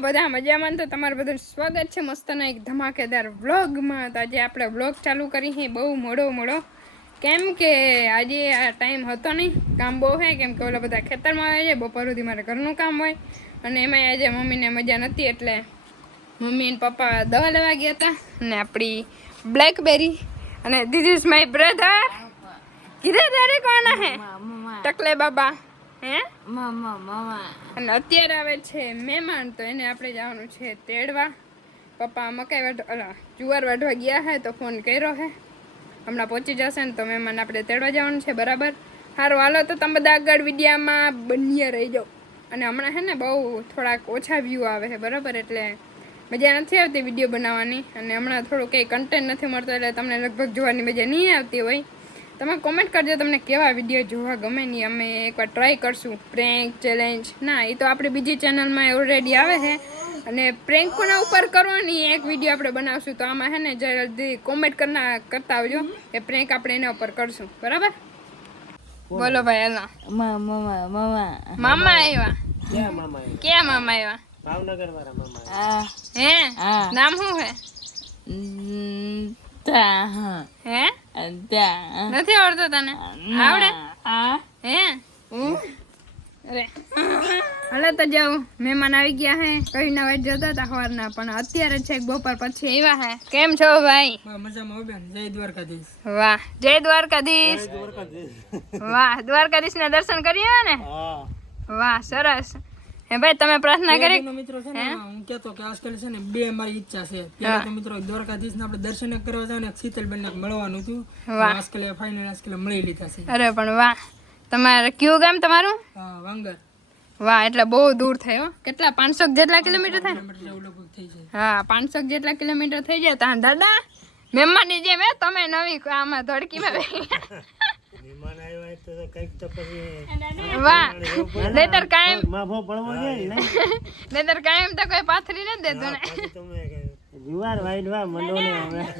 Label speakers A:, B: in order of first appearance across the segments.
A: બધા મજામાં તો તમારું બધું સ્વાગત છે મસ્તના એક ધમાકેદાર વ્લોગમાં. તો આજે આપણે વ્લોગ ચાલુ કરી છે બહુ મોડો મોડો. કેમ કે આજે આ ટાઈમ હતો નહીં કામ બહુ છે કેમ કે ઓલા બધા ખેતરમાં આવે છે બપોર સુધી મારે ઘરનું કામ હોય. અને એમાં આજે મમ્મીને મજા નથી એટલે મમ્મી અને પપ્પા દવા લેવા ગયા હતા અને આપણી બ્લેકબેરી અને ધીસ માય બ્રધર કીધે તારે કોણ હે? ટકલે બાબા. હે?
B: મામા મામા.
A: અને અત્યારે આવે છે મહેમાન તો એને આપણે જવાનું છે તેડવા. પપ્પા મકાઈ વાઢવા અલા જુવાર વાઢવા ગયા હે તો ફોન કર્યો હે. હમણાં પહોંચી જશે ને તો મહેમાન આપણે તેડવા જવાનું છે બરાબર? સારું હાલો તો તમે બધા આગળ વિડીયામાં બન્યા રહી જાઓ અને હમણાં હે ને બહુ થોડાક ઓછા વ્યૂ આવે છે બરાબર? એટલે મજા નથી આવતી વીડિયો બનાવવાની. અને હમણાં થોડું કંઈ કન્ટેન્ટ નથી મળતો એટલે તમને લગભગ જોવાની મજા નહીં આવતી હોય. તમે કોમેન્ટ કરજો તમને કેવા વીડિયો જોવા ગમે નહીં. અમે એકવાર ટ્રાય કરશું. પ્રેન્ક ચેલેન્જ ના એ તો આપણી બીજી ચેનલમાં ઓલરેડી આવે છે. અને પ્રેન્ક કોના ઉપર કરવાની એક વીડિયો આપણે બનાવશું. તો આમાં હે ને જલ્દી કોમેન્ટ કરના કરતા આવજો કે પ્રેન્ક આપણે એના ઉપર કરશું. બરાબર? બોલો. ભાઈ એલા
B: મામા મામા.
A: મામા આવ્યા
C: ક્યાં મામા આવ્યા
A: ક્યાં મામા આવ્યા
C: ભાવનગર વાળા મામા
A: હે?
B: હા.
A: નામ શું હે
B: તા હે?
A: નથી આવડતું તને? આવડે? હે. અરે. હાલો તો જાઉં મહેમાન આવી ગયા હે. કઈ ના વાટ જતા હતા સવારના પણ અત્યારે છે બપોર પછી આવ્યા હે. કેમ છો ભાઈ?
D: મજામાં બેન. જય દ્વારકાધીશ.
A: વાહ. જય દ્વારકાધીશ. વાહ દ્વારકાધીશ. ના દર્શન કરીએ ને?
C: હા.
A: વાહ સરસ. હે ભાઈ તમે પ્રાર્થના કરી?
D: મિત્રો છે ને હું? કહેતો કે આજકાલ છે ને બે મારી ઈચ્છા છે. તો મિત્રો દ્વારકાધીશ ને આપણે દર્શન કરવા જાવ ને શીતલબેન ને મળવાનું હતું. આજકાલ ફાઇનલ આજકાલ મળી લીધા છે.
A: અરે પણ વાહ. તમારે કયું ગામ તમારું?
D: વાંગર.
A: વાહ એટલે બહુ દૂર થયો કેટલા પાંચસો જેટલા કિલોમીટર થાય? હા પાંચસો જેટલા કિલોમીટર થઈ જાય તા દાદા મહેમાનની જેમ તમે નવી આમાં ધડકીમાં બેસી ગયા.
C: મહેમાન આવ્યા હોય તો કંઈક તો પછી
A: વાહ. નહીતર કાયમ
C: માફો પડવો જોઈએ ને.
A: નહીતર કાયમ તો કોઈ પાથરી ન દેતો ને.
C: તમે વાઈડવા મંડો ને હવે.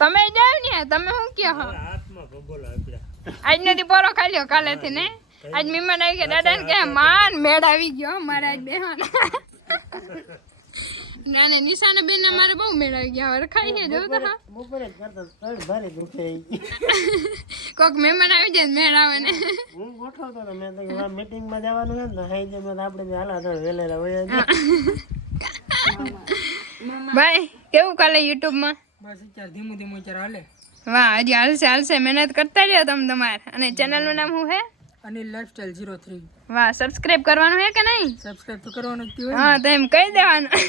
A: તમે જાવ ને તમે શું કહો?
C: હાથમાં ભગોલો આપ્યા
A: આજ નથી પોરો ખાલ્યો કાલે કાલેથી ને? આજ મીમા આવી ગયા. દાદા ને કે માન મેળ આવી ગયો મારે આજ બેહવાના ના ને નિશાને બેન મારે બહુ મેળાવી ગયા હવે ખાઈ છે જોઉં હા.
C: બપોરે કરતા તળ ભારે દુખે.
A: કોક મહેમાન આવી જાય મેળ આવે ને.
C: હું. ગોઠવતો તો મેં તો મીટિંગમાં જવાનું છે ને તો જે જેમાં આપણે બી હાલા તળ વેલેરા હોય.
A: ભાઈ કેવું કાલે યુટ્યુબમાં
D: બસ ચાર ધીમું ધીમું ચાર હાલે.
A: વાહ હજી હાલશે હાલશે. મહેનત કરતા રહ્યો તમે તમારે. અને ચેનલનું નામ શું છે
D: અનિલ લાઈફસ્ટાઈલ ઝીરો થ્રી
A: વાહ સબસ્ક્રાઇબ કરવાનું છે કે નહીં?
D: સબસ્ક્રાઇબ તો કરવાનું જ
A: હા તો એમ કહી દેવાનું.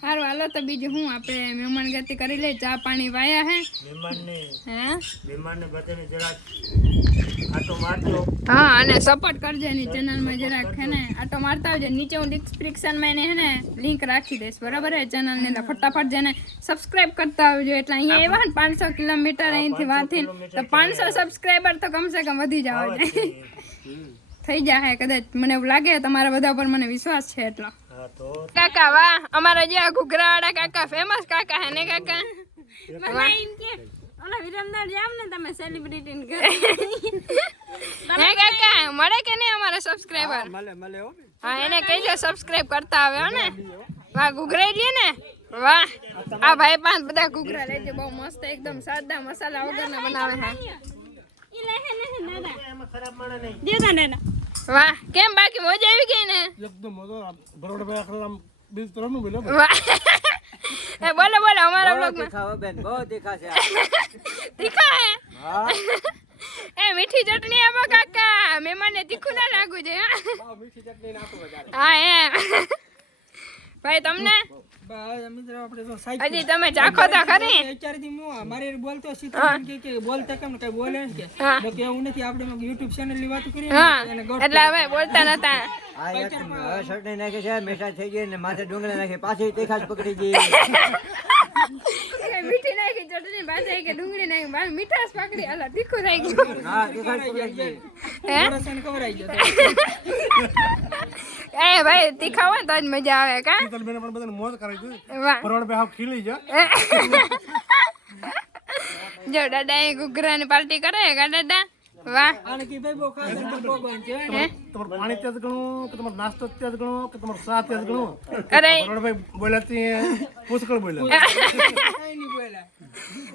A: સારું હાલો તો બીજું હું આપણે મહેમાન ગતિ કરી લઈ ચા પાણી વાયા હે?
C: મહેમાનને
A: હે?
C: મહેમાનને બધાને જરાક આટો મારજો.
A: હા અને સપોર્ટ કરજો એની ચેનલમાં જરાક હે ને? આટો મારતા આવજો. નીચે હું ડિસ્ક્રિપ્શનમાં એને હે ને લિંક રાખી દઈશ. બરાબર હે? ચેનલને તો ફટાફટ જેને સબસ્ક્રાઇબ કરતા આવજો. એટલે અહીંયા આવ્યા ને પાંચસો કિલોમીટર અહીંથી વાંથી તો પાંચસો સબસ્ક્રાઈબર તો કમસે કમ વધી જવા જોઈએ થઈ જાય કદાચ. મને એવું લાગે તમારા બધા પર મને વિશ્વાસ છે એટલો. કાકા વાહ અમારા જે ઘુઘરાવાળા કાકા ફેમસ કાકા હે ને કાકા? વાહ. હે કાકા મળે કે નહીં અમારા સબસ્ક્રાઇબર
D: મળે મળે હો
A: હા એને કહેજો સબસ્ક્રાઇબ કરતા આવે હો ને. વાહ ઘુઘરાઈ લે ને. વાહ આ ભાઈ પાંચ બધા ઘૂઘરા લેજો બહુ મસ્ત એકદમ સાદા મસાલા વગરના બનાવે છે વાહ કેમ બાકી મજા આવી ગઈ ને?
D: એકદમ મજો બરોડ ભાઈ આખલા બીજ તો બોલો
A: એ બોલો બોલો અમારા બ્લોગમાં
E: ખાઓ બેન બહુ તીખા છે
A: હે. એ મીઠી ચટણી આપો કાકા. મહેમાનને તીખું ના લાગુ છે હા?
D: મીઠી ચટણી નાખો વધારે.
A: હા એમ. ભાઈ તમને?
D: મિત્રો આપણે તો
A: હજી તમે ચાખો તો ખરી?
D: અત્યારથી હું મારે બોલતો શીતલ કે કે બોલતા કેમ કઈ બોલે ને કે. તો કે એવું નથી આપણે યુટ્યુબ ચેનલની વાત કરી
A: એટલે હવે બોલતા નતા.
E: આ એક હવે ચટણી નાખી છે મીઠા થઈ ગઈ ને માથે ડુંગળા નાખી પાછી તીખા પકડી ગઈ.
A: મીઠી નાખી ચટણી બાજે કે ડુંગળી નાખી બાર મીઠાશ પકડી અલા તીખું થઈ ગયું. એ ભાઈ તીખા હોય તો જ મજા આવે કા?
C: બેને પણ બધાને મોજ કરાવી દીધી. પરોડ બે હાવ ખીલી જા
A: જો દાદા એ ઘૂઘરાની પાર્ટી કરે કા દાદા? વાહ.
D: આને કી ભાઈ બહુ ખાસ કરીને ભગવાન છે.
A: હે?
C: તમારું પાણી તેજ ગણું કે તમારો નાસ્તો તેજ ગણું કે તમારો સા તેજ ગણું?
A: અરે.
C: ભાઈ બોલ્યા પુષ્કળ બોલ્યા
D: કઈ નહીં બોલ્યા.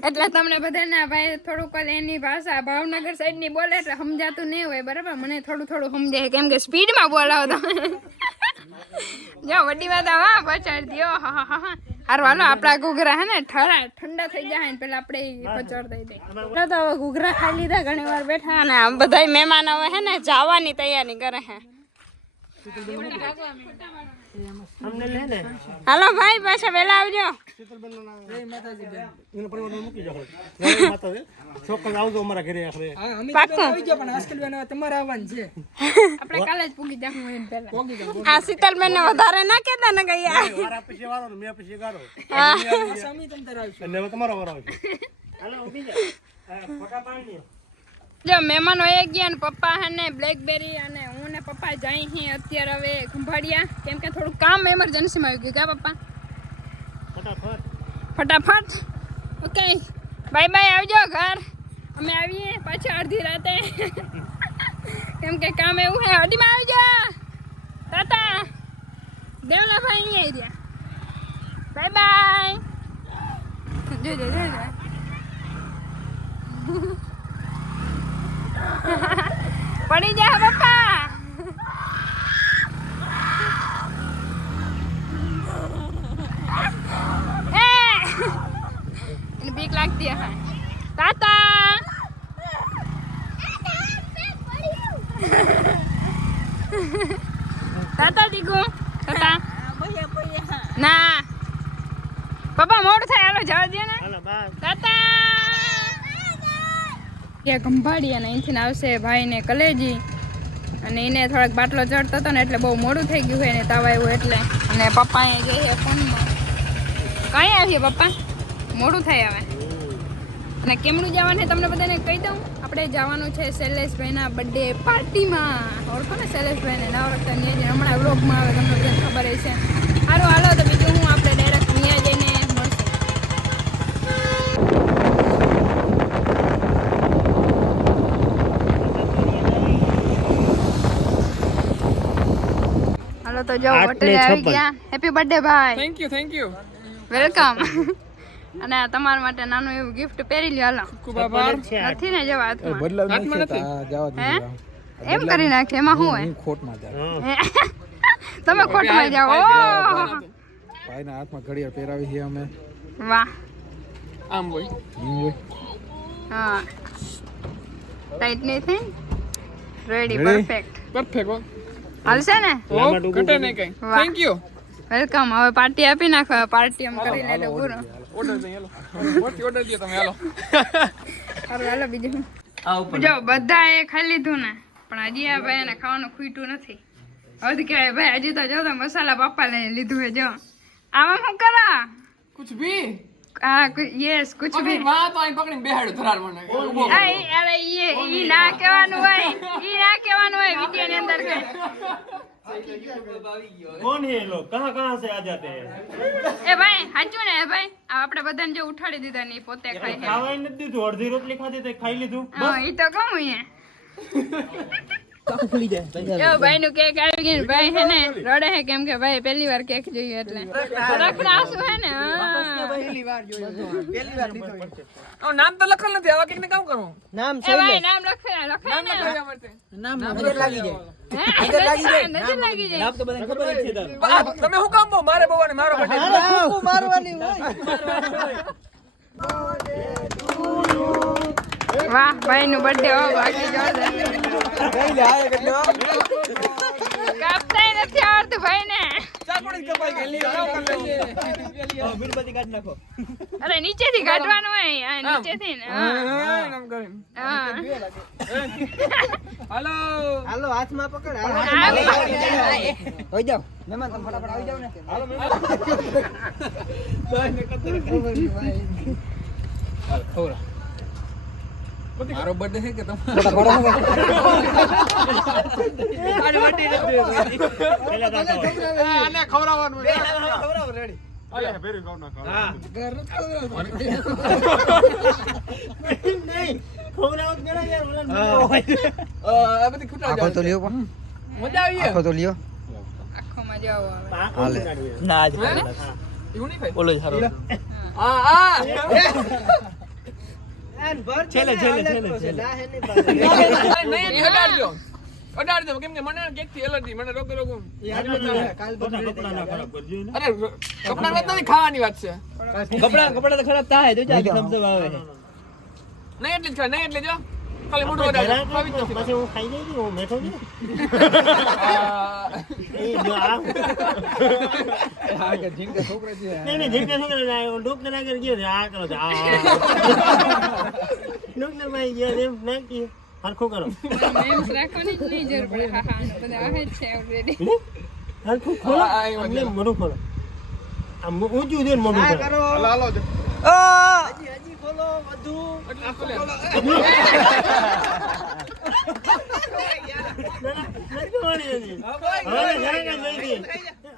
A: એટલે તમને બધાને ભાઈ થોડુંક એની ભાષા ભાવનગર સાઈડની બોલે એટલે સમજાતું નહીં હોય બરાબર? મને થોડું થોડું સમજાય કેમ કે સ્પીડમાં બોલાવો તમે. જો વડી વાત વાહ પચાડ દો હા હા હા. હારું હાલો આપણા ઘૂઘરા હે ને ઠરા ઠંડા થઈ જાય ને પેલા આપણે ઈ દઈ દઈ તો હવે ઘૂઘરા ખાઈ લીધા ઘણી વાર બેઠા. અને આમ બધા મહેમાન હવે હે ને જવાની તૈયારી કરે હે. હાલો ભાઈ પાછા વહેલા આવજો.
D: બેન
A: આ શીતલબેન ને વધારે ના કેતા ને ગયા
C: તમારો વારો આવશે. હાલો બીજા ફોટા પાડી
A: જો મહેમાન હોય ગયા ને પપ્પા હે ને બ્લેકબેરી અને હું ને પપ્પા જઈ હી અત્યારે હવે ખંભાળિયા કેમ કે થોડું કામ એમરજન્સીમાં આવી ગયું. કા પપ્પા.
C: ફટાફટ.
A: ફટાફટ. ઓકે બાય બાય આવજો ઘર. અમે આવીએ પાછા અડધી રાતે. કેમ કે કામ એવું હે. અડીમાં આવજો. તાતા દેવલાભાઈ અહીં આવી ગયા. બાય બાય જોજો જોજો પડી જા પપ્પા એ એને બીક લાગતી હશે તાતા તાતા ટીકુ તાતા ના. પપ્પા મોડું થાય. હાલો જવા દે ને. તાતા. ખંભાળી અને અહીંથી આવશે ભાઈને કલેજી. અને એને થોડાક બાટલો ચડતો હતો ને એટલે બહુ મોડું થઈ ગયું હોય ને તાવ આવ્યું એટલે. અને પપ્પા એ જઈએ ફોનમાં. કઈ આવીએ પપ્પા? મોડું થાય હવે. અને કેમનું જવાનું છે તમને બધાને કહી દઉં. આપણે જવાનું છે શૈલેષભાઈના બર્થડે પાર્ટીમાં ઓળખો ને શૈલેષભાઈને? નવરત્ન નિયાજી. હમણાં વ્લોગમાં આવે તમને બધાને ખબર હશે. સારું હાલો તો બીજું હું આપણે ડાયરેક્ટ ત્યાં જઈને હાલો તો જાઓ
C: આઠ
A: આવી ગયા. હેપી બર્થડે ભાઈ.
D: Thank you thank you
A: welcome અને આ તમારા માટે નાનું એવું ગિફ્ટ પહેરી લ્યો હાલો.
D: ખૂબ આભાર.
A: નથી ને જવા હાથમાં?
D: હાથમાં નથી
A: હે? એમ કરી નાખે? એમાં શું હોય?
F: ખોટમાં જાય
A: હે? તમે ખોટમાં જાઓ!
F: ભાઈના હાથમાં ઘડિયાળ પહેરાવી છે અમે.
A: વાહ.
D: આમ હોય.
F: હું હોય.
A: હા. ટાઈટ નહીં થઈ? Ready
F: Ready?
A: પરફેક્ટ
D: પરફેક્ટ
A: હાલશે ને?
D: ઘટે નહીં કઈ. થેન્ક યુ
A: વેલકમ હવે પાર્ટી આપી નાખો. પાર્ટી આમ કરી લે પૂરો.
D: ઓર્ડર દઈ હેલો. મોટી ઓર્ડર દે તમે હાલો.
A: સારું હાલો બીજું જો બધાએ ખાઈ લીધું ને. પણ હજી આ ભાઈ એને ખાવાનું ખૂટ્યું નથી. હવે કહેવાય ભાઈ હજી તો જો તો મસાલા પપ્પા લઈને લીધું હે જો. આમાં શું કરા?
D: કુછ ભી
A: હા યસ કુછ ભી
D: વાહ તો અહીં પકડીને બેહાડ્યો ધરાર મને
A: આ ઈ- અરે ઈ ઈ ના કહેવાનું હોય ઈ ના કહેવાનું હોય વિડિયો ની અંદર કે
C: કોણ હે લોગ કહા કહા સે આ જાતે હે
A: એ ભાઈ હાચું ને ભાઈ? આ આપણે બધાને જો ઉઠાડી દીધા ને પોતે ખાઈ
C: ખાવાય નથી દીધું અડધી રોટલી ખાધી તે ખાઈ લીધું.
A: હા ઈ તો કહું અહીંયા. જો ભાઈ નું કેક આવી ગયું ભાઈ હે ને રડે હે કેમ કે ભાઈ પહેલી વાર કેક જોઈએ એટલે. આંસુ હે. ને હા.
D: નામ તો લખેલ નથી આવા કંઈક કામ કરવું
C: નામ
A: એ ભાઈ નામ લખે લખે ને. હે? નજર લાગી જાય.
C: તો બધાને ખબર જ છે
D: તમે શું કામ મારે બહુ અને મારો birthday.
A: વાહ ભાઈ નું બર્થડે હો બાકી કાપતાય નથી આવડતું ભાઈ ને
D: ચાકુડી કપાઈ ગઈ લ્યો, લાવો કાપી લઈએ.
A: અરે નીચેથી કાઢવાનું હોય આ નીચેથી ને
D: હાલો.
E: હાલો હાથમાં પકડ. હાલો.
A: આવી.
E: જાઓ. મહેમાન તમે ફટાફટ આવી જાઓ ને.
D: મારો બર્થડે છે કે તમારો? ખવડાવવાનું
C: ઓલા
G: આખો તો લ્યો પણ. આખો તો લ્યો.
A: આખોમાં જાવ આવે
D: છેલ્લે
H: અડાડજો કેમ કે મને કેકથી એલર્જી મને રોગ રોગ
C: ખોટા કપડાં ના ખરાબ કરજો
H: અરે કપડા નથી ખાવાની વાત છે.
E: કપડા કપડા તો ખરાબ થાય આવે.
H: નહીં એટલે જ નહીં એટલે જો ખાલી નથી
C: પછી હું ખાઈ છું, હું.
H: આ,
C: જો આ
F: હા કે જીંકા છોકરા છે
C: નહીં, નહીં, જેમ કે શું કરે, આ ડોક્ટર આગળ ગયો છે, આ કરો છો, ડોક્ટર ભાઈ ગયા એમ નાખીએ. હરખું કરો
A: મેમ્સ રાખવાની જ નહીં જરૂર પડે હા હા બધા આવે છે ઓલરેડી
C: હરખું ખોલો
H: આ, આ,
C: અમને મોઢું ખોલો આમ ઊંચું છે ને મોઢું ખોલો.
F: હાલો
H: એટલું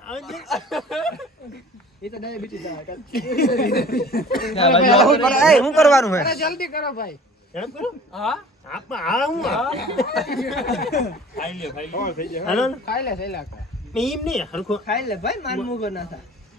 C: હવે જે-
G: શું કરવાનું હે
C: ઝડપ કરો.
H: હા
C: આપા, આ હું ખાઈ લે ખાઈ એમ નહીં, હરખું.
E: ખાઈ લે ભાઈ માન મુગો ના થાય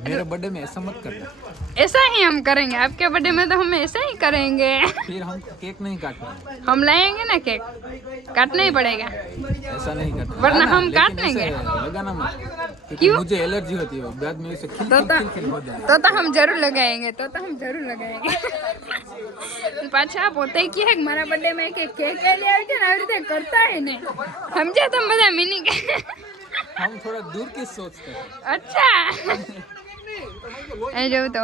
F: मेरे बर्थडे में ऐसा मत करना
A: ऐसा ही हम करेंगे आपके बर्थडे में तो हम ऐसा ही करेंगे
F: फिर हम केक नहीं काटना
A: हम लाएंगे ना केक काटना ही पड़ेगा
F: ऐसा नहीं करना
A: वरना हम
F: लेकिन
A: काट
F: ऐसे
A: लेंगे।
F: लगाना मत क्योंकि
A: क्यों?
F: मुझे एलर्जी होती है बाद में उसे खिल
A: तो
F: खिल
A: तो
F: खिल खिल हो जाएगा
A: तो तो हम जरूर लगाएंगे तो तो हम जरूर लगाएंगे પાછા આ પોતે કહે કે મારા બર્થડે માં કે કેક લઈ આવી છે ને આવી રીતે કરતા હે ને સમજ્યા તમે બધા મિની કે
F: हम थोड़ा दूर की सोचते हैं
A: અચ્છા એ જોઉં તો